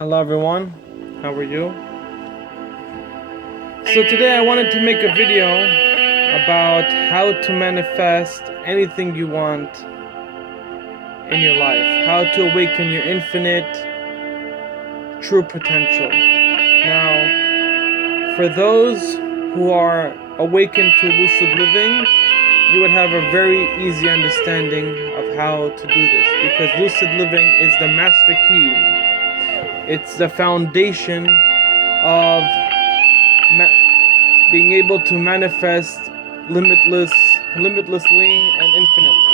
Hello everyone, how are you? So today I wanted to make a video about how to manifest anything you want in your life. How to awaken your infinite true potential. Now, for those who are awakened to lucid living, you would have a very easy understanding of how to do this, because lucid living is the master key. It's the foundation of being able to manifest limitlessly and infinitely.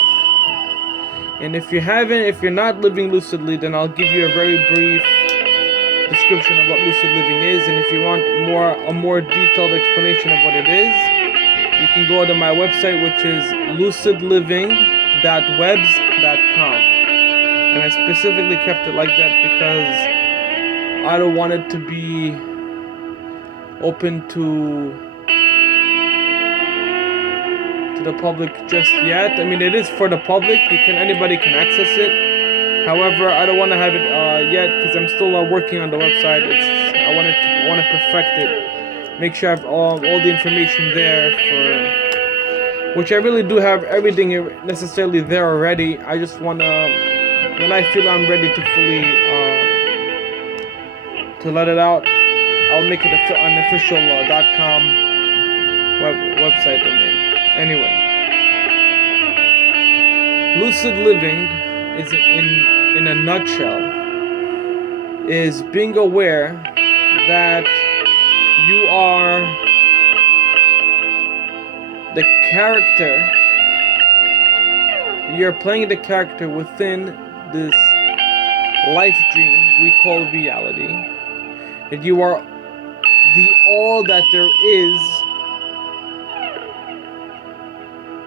And if you're not living lucidly, then I'll give you a very brief description of what lucid living is. And if you want a more detailed explanation of what it is, you can go to my website, which is lucidliving.webs.com. And I specifically kept it like that because I don't want it to be open to the public just yet. I mean, it is for the public. Anybody can access it. However, I don't want to have it yet because I'm still working on the website. I want to perfect it. Make sure I have all the information there, for which I really do have everything necessarily there already. I just want to, when I feel I'm ready to fully to let it out, I'll make it an official .com website domain. Anyway, lucid living is, in a nutshell, is being aware that you are the character. You're playing the character within this life dream we call reality. That you are the all that there is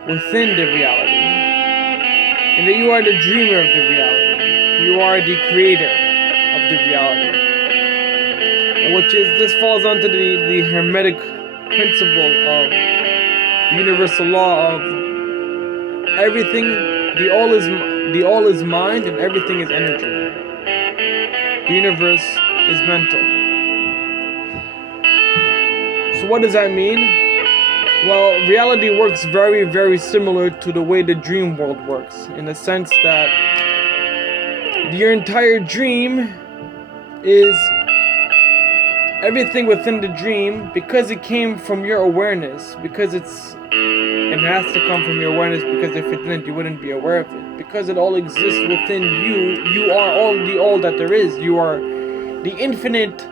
within the reality, and that you are the dreamer of the reality. You are the creator of the reality, this falls onto the hermetic principle of the universal law of everything. The all is mind, and everything is energy. The universe is mental. So what does that mean? Well, reality works very, very similar to the way the dream world works, in the sense that your entire dream is everything within the dream, because it came from your awareness, because it has to come from your awareness, because if it didn't, you wouldn't be aware of it. Because it all exists within you, you are all that there is. You are the infinite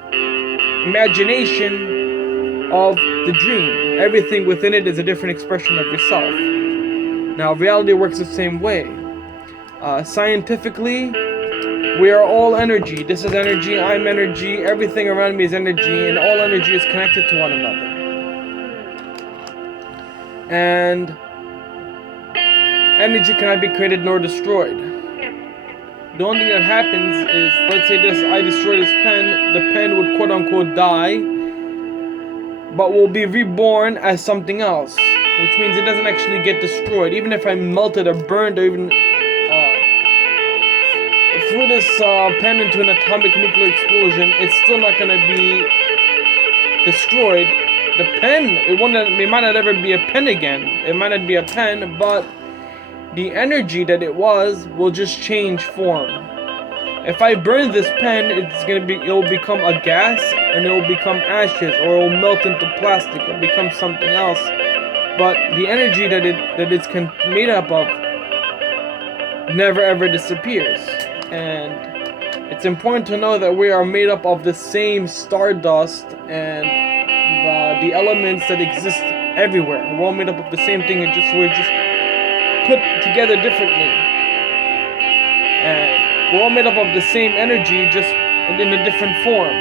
imagination of the dream. Everything within it is a different expression of yourself. Now, reality works the same way. Scientifically, we are all energy. This is energy, I'm energy, everything around me is energy, and all energy is connected to one another. And energy cannot be created nor destroyed. The only thing that happens is, let's say I destroy this pen, the pen would quote unquote die, but will be reborn as something else, which means it doesn't actually get destroyed. Even if I melted or burned or even threw this pen into an atomic nuclear explosion, it's still not going to be destroyed. The pen, it might not ever be a pen again. It might not be a pen, but the energy that it was will just change form. If I burn this pen, it will become a gas, and it will become ashes, or it will melt into plastic and become something else. But the energy that it's made up of never ever disappears. And it's important to know that we are made up of the same stardust and the elements that exist everywhere. We're all made up of the same thing, and we're just put together differently. And we're all made up of the same energy, just in a different form.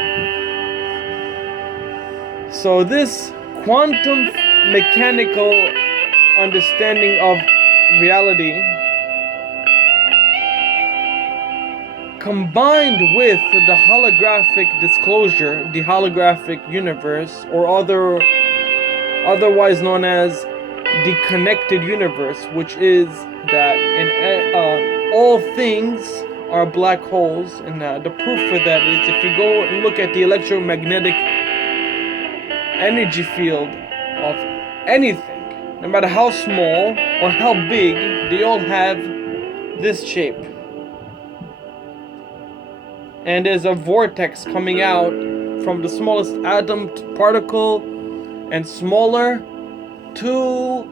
So this quantum mechanical understanding of reality, combined with the holographic disclosure, the holographic universe, or otherwise known as the connected universe, which is that in all things are black holes, and the proof for that is if you go and look at the electromagnetic energy field of anything, no matter how small or how big, they all have this shape. And there's a vortex coming out from the smallest atom particle and smaller to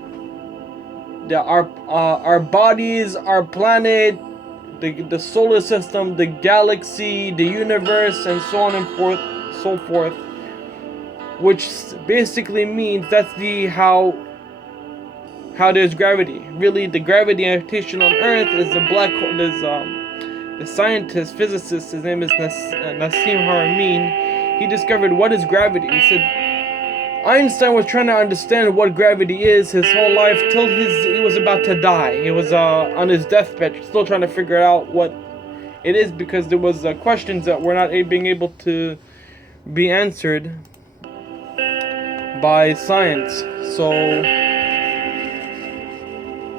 our bodies, our planet, the solar system, the galaxy, the universe, and so on and so forth. Which basically means that's how there's gravity. Really, the gravitation on Earth is a black hole. There's the scientist, physicist, his name is Nassim Haramein. He discovered what is gravity. He said Einstein was trying to understand what gravity is his whole life till he was about to die. He was on his deathbed, still trying to figure out what it is, because there was questions that were not being able to be answered by science. So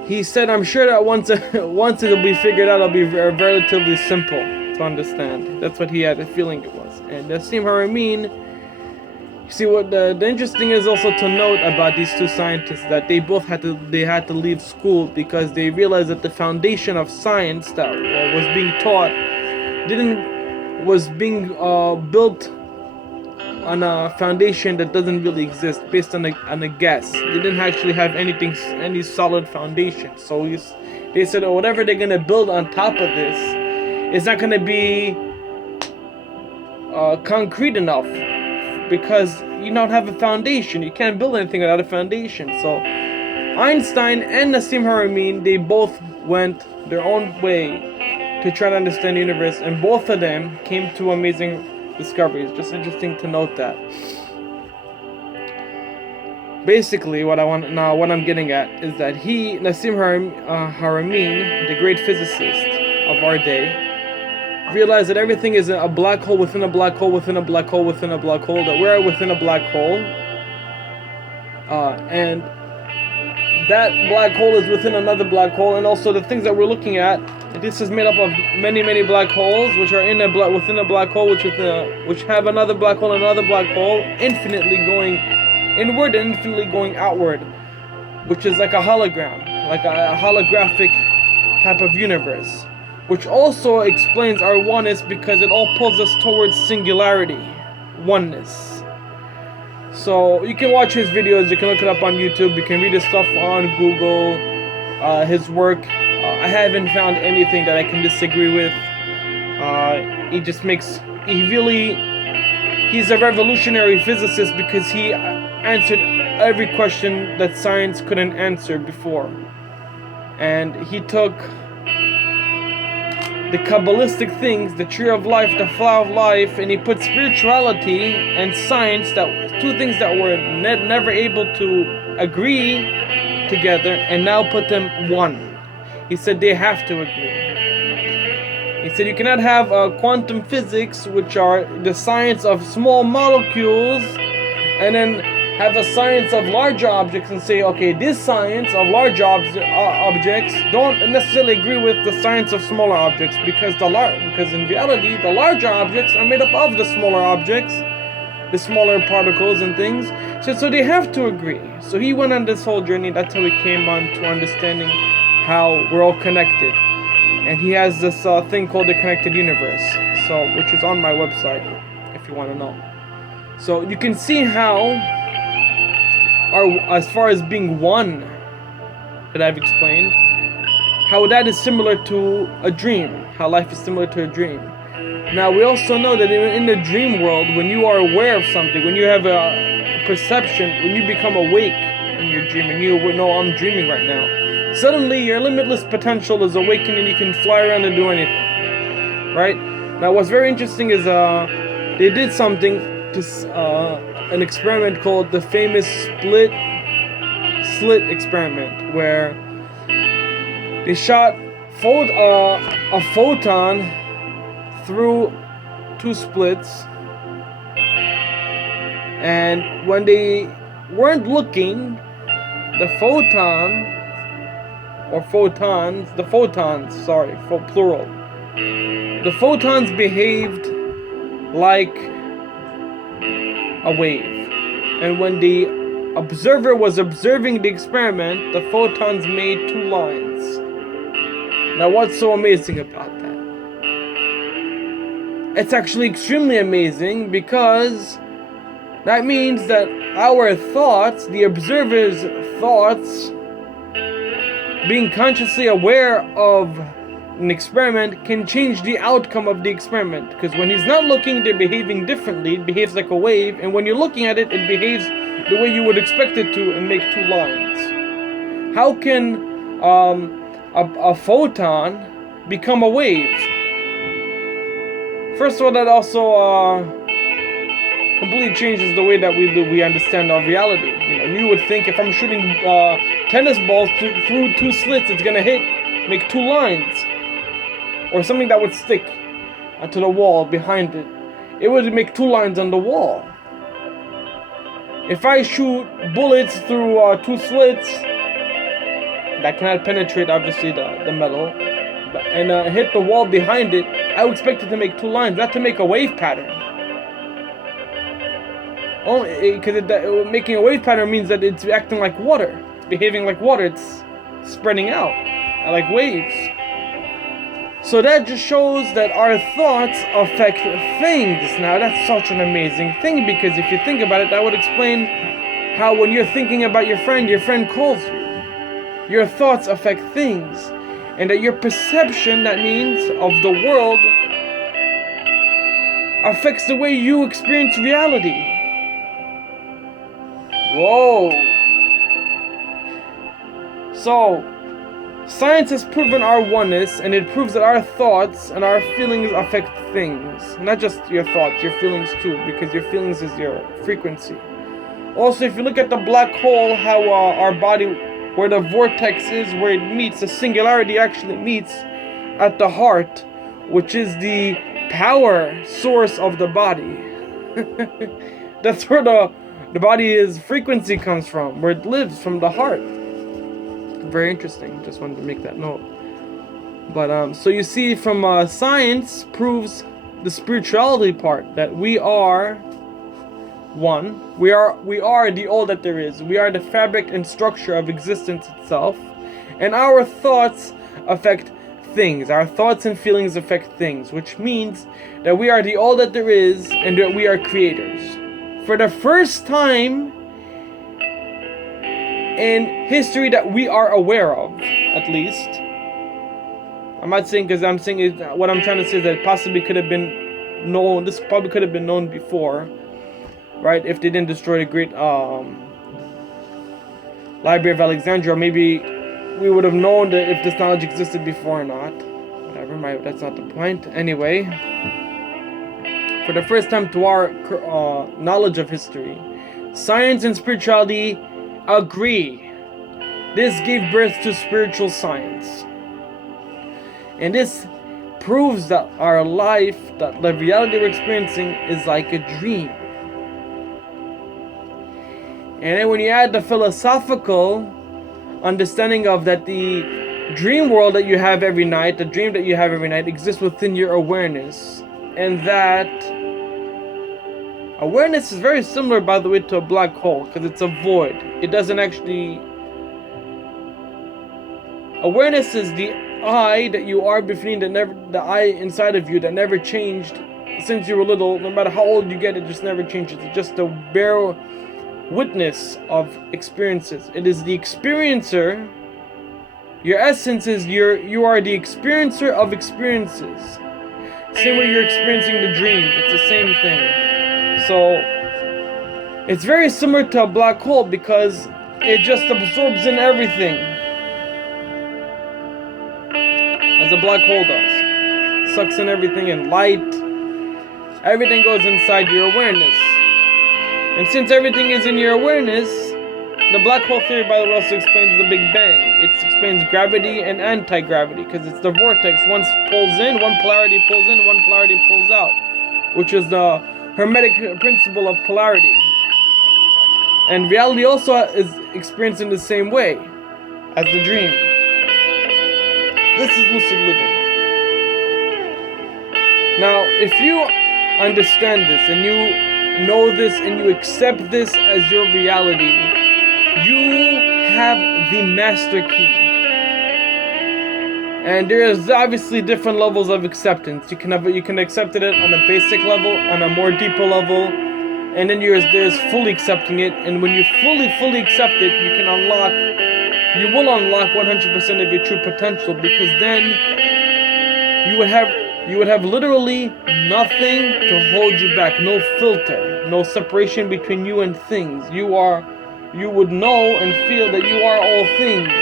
he said, I'm sure that once it'll be figured out, it'll be relatively simple to understand. That's what he had a feeling it was. And Nassim Haramein, you see, what the interesting is also to note about these two scientists, that they both had to leave school because they realized that the foundation of science that was being taught was being built on a foundation that doesn't really exist, based on a guess. They didn't actually have any solid foundation. So they said, whatever they're gonna build on top of this, it's not gonna be concrete enough, because you don't have a foundation. You can't build anything without a foundation. So Einstein and Nassim Haramein, they both went their own way to try to understand the universe, and both of them came to amazing discoveries. Just interesting to note that. Basically, what I'm getting at is that Nassim Haramein, the great physicist of our day, realized that everything is a black hole within a black hole within a black hole within a black hole, that we're within a black hole, and that black hole is within another black hole, and also the things that we're looking at, this is made up of many black holes, which are within a black hole, which have another black hole and another black hole, infinitely going inward and infinitely going outward, which is like a hologram, like a holographic type of universe, which also explains our oneness, because it all pulls us towards singularity, oneness. So you can watch his videos, you can look it up on YouTube, you can read his stuff on Google, his work. I haven't found anything that I can disagree with. He's a revolutionary physicist, because he answered every question that science couldn't answer before. And he took the Kabbalistic things, the tree of life, the flower of life, and he put spirituality and science, that two things that were never able to agree together, and now put them one. He said they have to agree. He said you cannot have quantum physics, which are the science of small molecules, and then have a science of large objects, and say, okay, this science of large objects don't necessarily agree with the science of smaller objects, because in reality the larger objects are made up of the smaller objects, the smaller particles and things. So they have to agree. So he went on this whole journey. That's how he came on to understanding how we're all connected. And he has this thing called the Connected Universe, which is on my website if you want to know. So you can see how, as far as being one, that I've explained, how that is similar to a dream, how life is similar to a dream. Now we also know that in the dream world, when you are aware of something, when you have a perception, when you become awake in your dream, and you know, I'm dreaming right now, suddenly your limitless potential is awakened, and you can fly around and do anything, right? Now what's very interesting is they did something an experiment called the famous slit experiment, where they shot a photon through two splits, and when they weren't looking, the photons, plural, the photons behaved like a wave. And when the observer was observing the experiment, the photons made two lines. Now, what's so amazing about that? It's actually extremely amazing, because that means that our thoughts, the observer's thoughts, being consciously aware of an experiment, can change the outcome of the experiment. Because when he's not looking, they're behaving differently. It behaves like a wave, and when you're looking at it, it behaves the way you would expect it to, and make two lines. How can a photon become a wave? First of all, that also completely changes the way that we understand our reality. You would think if I'm shooting tennis balls through two slits, it's gonna make two lines, or something that would stick to the wall behind it. It would make two lines on the wall. If I shoot bullets through two slits that cannot penetrate, obviously, the metal, and hit the wall behind it, I would expect it to make two lines, not to make a wave pattern. Because making a wave pattern means that it's acting like water, behaving like water. It's spreading out like waves. So that just shows that our thoughts affect things. Now, that's such an amazing thing, because if you think about it, that would explain how when you're thinking about your friend calls you. Your thoughts affect things. And that your perception, that means, of the world, affects the way you experience reality. Whoa. So, science has proven our oneness, and it proves that our thoughts and our feelings affect things. Not just your thoughts, your feelings too, because your feelings is your frequency. Also, if you look at the black hole, how our body, where the vortex is, where it meets, the singularity actually meets at the heart, which is the power source of the body. That's where the body's frequency comes from, where it lives, from the heart. Very interesting. Just wanted to make that note. But so you see, from science proves the spirituality part, that we are one. We are the all that there is. We are the fabric and structure of existence itself, and our thoughts affect things. Our thoughts and feelings affect things, which means that we are the all that there is, and that we are creators. For the first time in history that we are aware of, at least. I'm not saying, because I'm saying what I'm trying to say is that it possibly could have been known. This probably could have been known before, right? If they didn't destroy the great Library of Alexandria, or maybe we would have known that if this knowledge existed before or not. Whatever, that's not the point. Anyway, for the first time to our knowledge of history, science and spirituality agree. This gave birth to spiritual science. And this proves that our life, that the reality we're experiencing, is like a dream. And then when you add the philosophical understanding of that, the dream world that you have every night, the dream that you have every night, exists within your awareness. And that awareness is very similar, by the way, to a black hole, because it's a void. It doesn't actually... Awareness is the I that you are between, the I inside of you that never changed since you were little. No matter how old you get, it just never changes. It's just a bare witness of experiences. It is the experiencer. Your essence is you are the experiencer of experiences. Same way you're experiencing the dream. It's the same thing. So it's very similar to a black hole, because it just absorbs in everything, as a black hole does. Sucks in everything, in light. Everything goes inside your awareness. And since everything is in your awareness, the black hole theory, by the way, also explains the Big Bang. It explains gravity and anti-gravity, because it's the vortex. One pulls in, one polarity pulls in, one polarity pulls out, which is the Hermetic principle of polarity. And reality also is experienced in the same way as the dream. This is lucid living. Now, if you understand this and you know this and you accept this as your reality, you have the master key. And there is obviously different levels of acceptance. You can accept it on a basic level, on a more deeper level, and then there's fully accepting it. And when you fully accept it, you will unlock 100% of your true potential, because then you would have literally nothing to hold you back, no filter, no separation between you and things. You would know and feel that you are all things.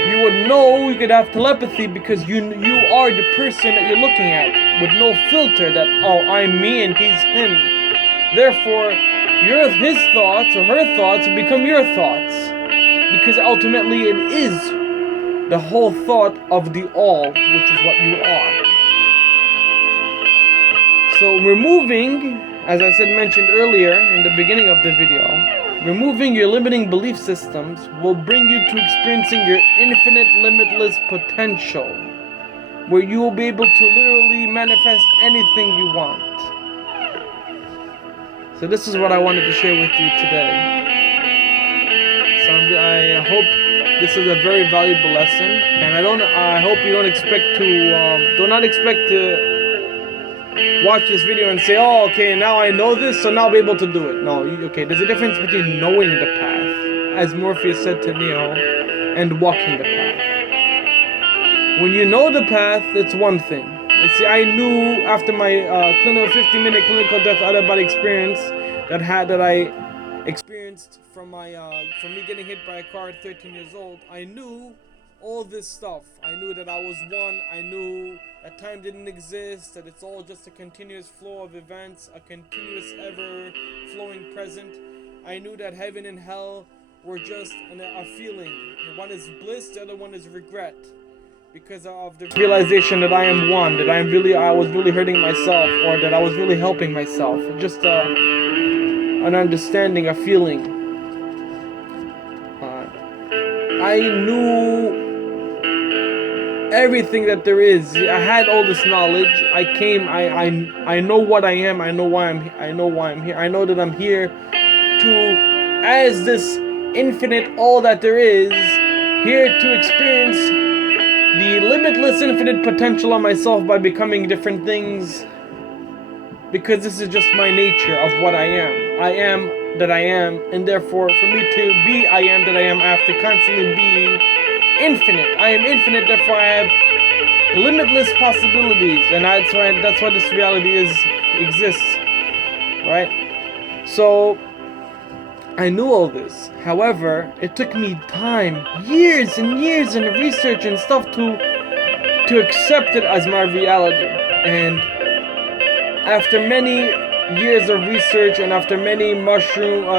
You would know, you could have telepathy, because you are the person that you're looking at, with no filter that, oh, I'm me and he's him. Therefore, his thoughts or her thoughts become your thoughts, because ultimately it is the whole thought of the all, which is what you are. So removing, as I mentioned earlier in the beginning of the video, removing your limiting belief systems will bring you to experiencing your infinite, limitless potential, where you will be able to literally manifest anything you want. So this is what I wanted to share with you today. So I hope this is a very valuable lesson, and I hope you do not expect to watch this video and say, oh, okay, now I know this, so now I'll be able to do it. No, okay, there's a difference between knowing the path, as Morpheus said to Neo, and walking the path. When you know the path, it's one thing. See, I knew after my 50-minute clinical death out-of-body experience that I experienced from me getting hit by a car at 13 years old, I knew all this stuff. I knew that I was one. I knew that time didn't exist, that it's all just a continuous flow of events, a continuous ever-flowing present. I knew that heaven and hell were just a feeling. One is bliss, the other one is regret. Because of the realization that I am one, that I was really hurting myself, or that I was really helping myself. Just an understanding, a feeling. I knew everything that there is. I had all this knowledge. I know what I am. I know why I'm here. I know that I'm here to, as this infinite all that there is, here to experience the limitless infinite potential on myself by becoming different things, because this is just my nature of what I am. I am that I am, and therefore for me to be I am that I am, I have to constantly be infinite. I am infinite, therefore I have limitless possibilities, and that's why this reality exists, right? So I knew all this. However, it took me time, years and years and research and stuff to accept it as my reality. And after many years of research and after many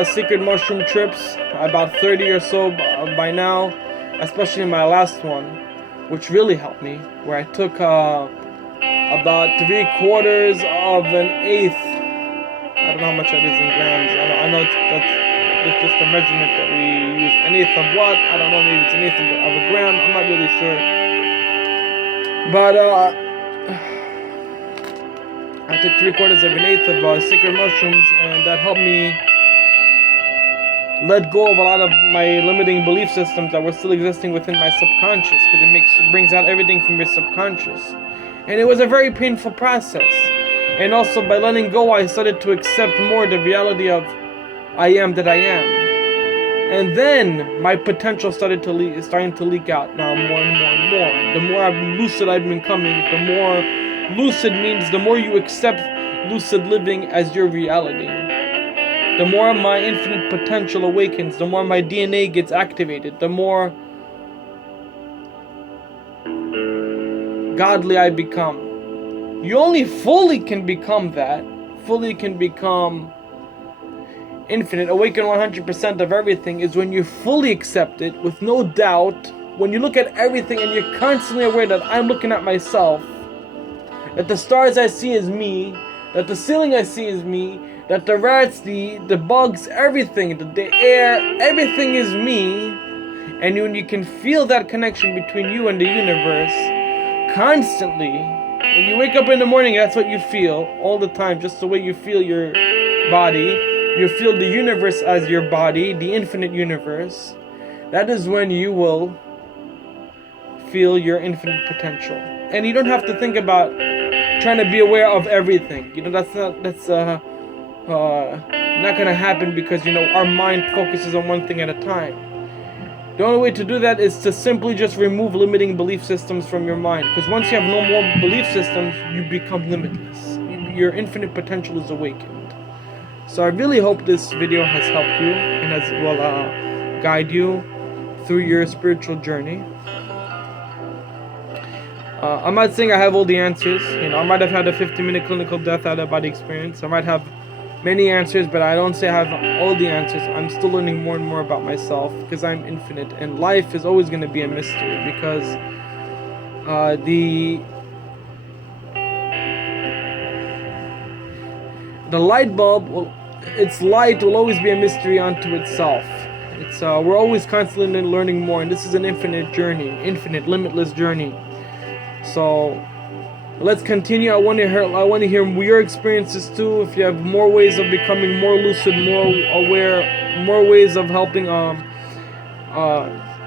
secret mushroom trips, about 30 or so by now, especially my last one, which really helped me, where I took about 3/4 of an eighth. I don't know how much that is in grams. I know it's just a measurement that we use. An eighth of what? I don't know, maybe it's an eighth of a gram. I'm not really sure. But I took 3/4 of an eighth of sacred mushrooms, and that helped me let go of a lot of my limiting belief systems that were still existing within my subconscious, because it brings out everything from your subconscious. And it was a very painful process. And also by letting go, I started to accept more the reality of I am that I am. And then my potential starting to leak out now more and more and more. The more lucid I've been becoming, the more lucid means the more you accept lucid living as your reality. The more my infinite potential awakens, the more my DNA gets activated, the more godly I become. You only fully can become that, fully can become infinite, awaken 100% of everything, is when you fully accept it with no doubt. When you look at everything and you're constantly aware that I'm looking at myself, that the stars I see is me, that the ceiling I see is me, that the rats, the bugs, everything, the air, everything is me. And when you can feel that connection between you and the universe constantly, When you wake up in the morning, that's what you feel all the time, just the way you feel your body. You feel the universe as your body, the infinite universe. That is when you will feel your infinite potential. And you don't have to think about trying to be aware of everything. You know, that's not gonna happen, because you know our mind focuses on one thing at a time. The only way to do that is to simply just remove limiting belief systems from your mind, because once you have no more belief systems, you become limitless. Your infinite potential is awakened. So I really hope this video has helped you and as well guide you through your spiritual journey. I'm not saying I have all the answers. You know, I might have had a 50-minute clinical death out of body experience. I might have many answers, but I don't say I have all the answers. I'm still learning more and more about myself, because I'm infinite, and life is always going to be a mystery, because the light bulb, its light will always be a mystery unto itself. It's we're always constantly learning more, and this is an infinite journey, infinite, limitless journey. So let's continue. I want to hear your experiences too. If you have more ways of becoming more lucid, more aware, more ways of helping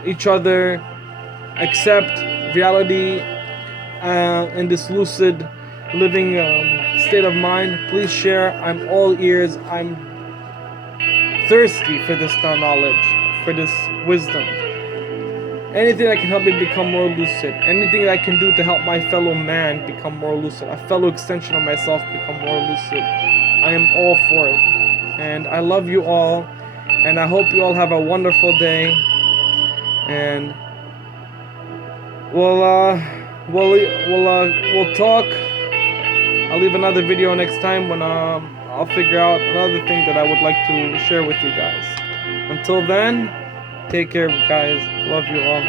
each other accept reality in this lucid living state of mind, please share. I'm all ears. I'm thirsty for this knowledge, for this wisdom. Anything that can help me become more lucid, anything that I can do to help my fellow man become more lucid, a fellow extension of myself become more lucid, I am all for it. And I love you all, and I hope you all have a wonderful day. And we'll talk. I'll leave another video next time when I'll figure out another thing that I would like to share with you guys. Until then, take care, guys. Love you all.